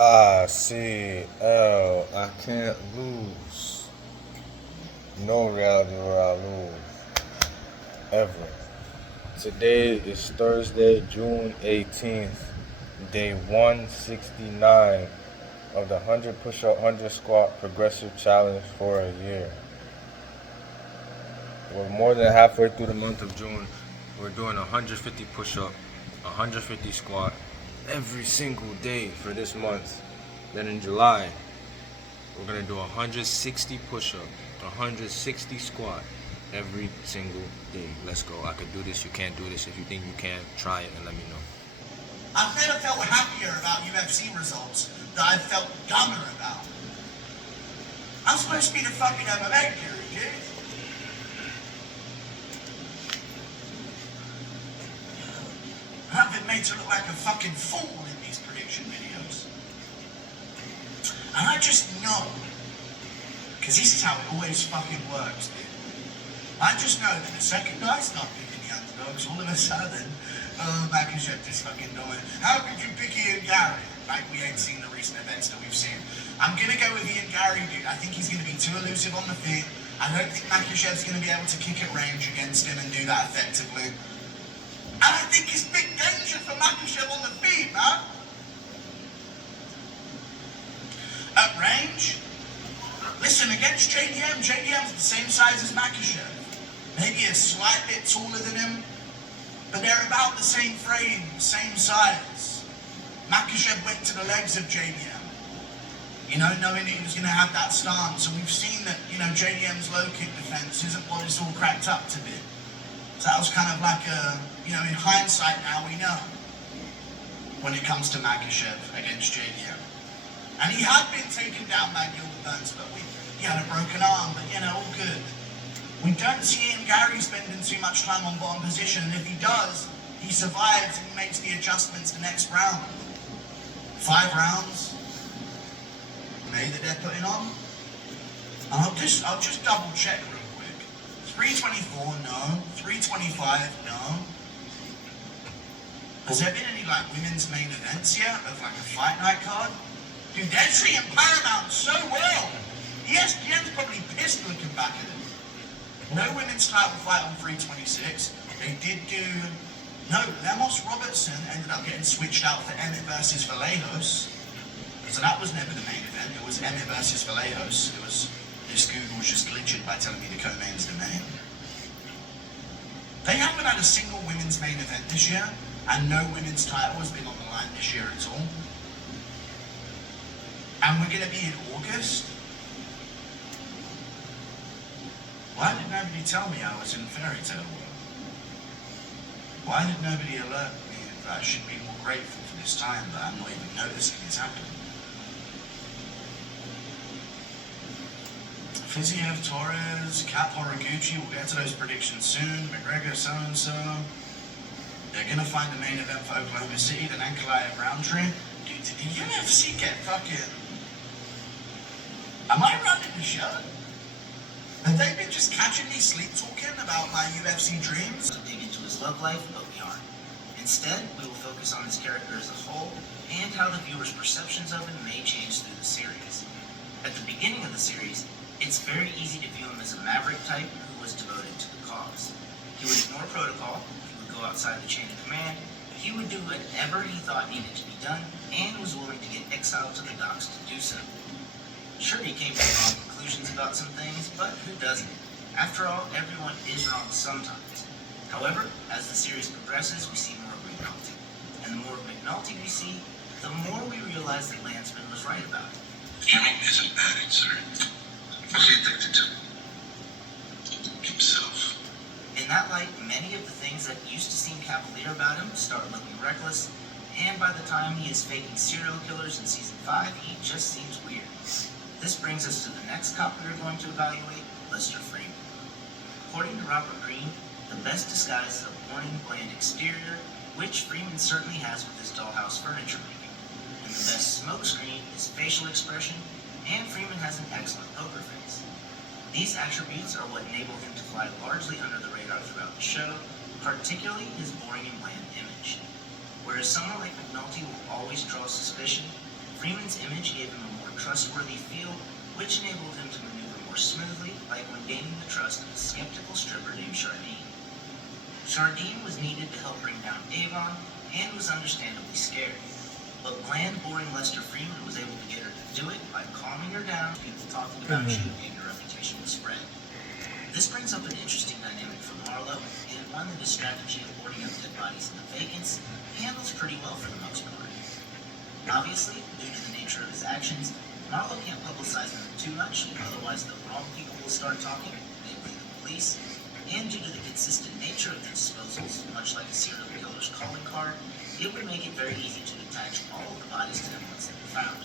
icLAAo, I can't lose. No reality where I lose. Ever. Today is Thursday, June 18th, day 169 of the 100 push up, 100 squat progressive challenge for a year. We're more than halfway through the month of June. We're doing 150 push up, 150 squat every single day for this month. Then in July, we're gonna do 160 push up, 160 squat every single day. Let's go. I could do this. You can't do this. If you think you can, try it and let me know. I've never felt happier about UFC results than I've felt dumber about. I'm supposed to be the fucking MMA guru, dude. I've been made to look like a fucking fool in these prediction videos. And I just know, because this is how it always fucking works, dude. I just know that the second I start picking the underdogs, all of a sudden, Makhachev just fucking doing. How could you pick Ian Gary? Like we ain't seen the recent events that we've seen. I'm gonna go with Ian Gary, dude. I think he's gonna be too elusive on the feet. I don't think Makhachev's gonna be able to kick at range against him and do that effectively. And I think it's big danger for Makhachev on the feet, man. At range, listen, against JDM's the same size as Makhachev. Maybe a slight bit taller than him, but they're about the same frame, same size. Makhachev went to the legs of JDM, knowing that he was going to have that stance. And we've seen that, JDM's low kick defense isn't what it's all cracked up to be. So that was kind of like in hindsight now we know when it comes to Makhachev against JDM. And he had been taken down by Gilbert Burns, but he had a broken arm, but all good. We don't see Ian Gary spending too much time on bottom position, and if he does, he survives and he makes the adjustments the next round. 5 rounds, maybe that they're putting on. And I'll just double check real quick. 324, no. 325, no. Has there been any women's main events yet of a fight night card? Dude, they're treating Paramount so well. ESPN's probably pissed looking back at it. No women's title fight on 326. They did do... No, Lemos Robertson ended up getting switched out for Emmett versus Vallejos. So that was never the main event. It was Emmett versus Vallejos. It was... This Google was just glitching by telling me the co-main's the main. They haven't had a single women's main event this year, and no women's title has been on the line this year at all. And we're going to be in August? Why did nobody tell me I was in Fairy Tale World? Why did nobody alert me that I should be more grateful for this time that I'm not even noticing it's happening? Fiziev, Torres, Kat Horiguchi, we'll get to those predictions soon. McGregor, so-and-so. They're going to find the main event for Oklahoma City, then icLAAo Roundtree. Dude, did the UFC get fucking... Am I running the show? Have they been just catching me sleep talking about my UFC dreams? To dig into his love life, but we aren't. Instead, we will focus on his character as a whole and how the viewer's perceptions of him may change through the series. At the beginning of the series, it's very easy to view him as a maverick type who was devoted to the cause. He would ignore protocol, he would go outside the chain of command, he would do whatever he thought needed to be done, and was willing to get exiled to the docks to do so. Sure, he came to wrong conclusions about some things, but who doesn't? After all, everyone is wrong sometimes. However, as the series progresses, we see more of McNulty. And the more of McNulty we see, the more we realize that Landsman was right about it. Jimmy is an addict, sir. What's he addicted to? Himself. In that light, many of the things that used to seem cavalier about him start looking reckless, and by the time he is faking serial killers in Season 5, he just seems weird. This brings us to the next cop we are going to evaluate, Lester Freeman. According to Robert Greene, the best disguise is a boring, bland exterior, which Freeman certainly has with his dollhouse furniture making. And the best smokescreen is facial expression, and Freeman has an excellent poker face. These attributes are what enable him to fly largely under the radar throughout the show, particularly his boring and bland image. Whereas someone like McNulty will always draw suspicion, Freeman's image gave him a more trustworthy feel, which enabled him to maneuver more smoothly, like when gaining the trust of a skeptical stripper named Chardine. Chardine was needed to help bring down Avon, and was understandably scared. But bland, boring Lester Freeman was able to get her to do it by calming her down. People talking about you and your reputation will spread. This brings up an interesting dynamic for Marlowe, and one that his strategy of boarding up dead bodies in the vacants handles pretty well for the most part. Obviously, due to the nature of his actions, Marlowe can't publicize them too much, otherwise the wrong people will start talking, namely the police, and due to the consistent nature of the disposals, much like a serial killer's calling card, it would make it very easy to attach all of the bodies to him once they were found.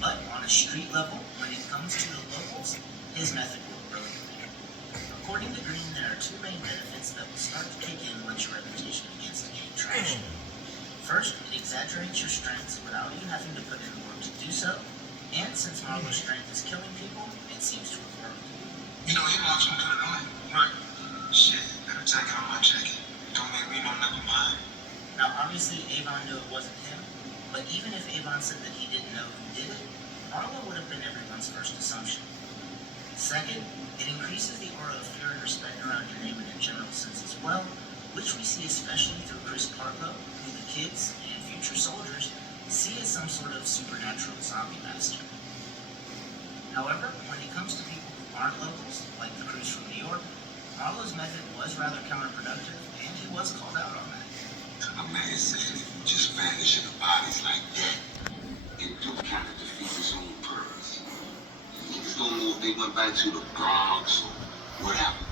But on a street level, when it comes to the locals, his method worked brilliantly. According to Green, there are two main benefits that will start to kick in once your reputation begins to gain traction. First, it exaggerates your strengths without you having to put in the work to do so, and since Marlowe's strength is killing people, it seems to have worked. You know, Avon's gonna put it on. Right. Shit, better take out my jacket. Don't make me know nothing mine. Now, obviously, Avon knew it wasn't him, but even if Avon said that he didn't know who did it, Marlowe would have been everyone's first assumption. Second, it increases the aura of fear and respect around your name in a general sense as well, which we see especially through Chris Partlow, who the kids and future soldiers see as some sort of supernatural zombie master. However, when it comes to people who aren't locals, like the crews from New York, Marlowe's method was rather counterproductive, and he was called out on that. A man said if you just vanish in the bodies like that, it do kind of defeat his own purpose. Niggas don't know if they went back to the Bronx or whatever.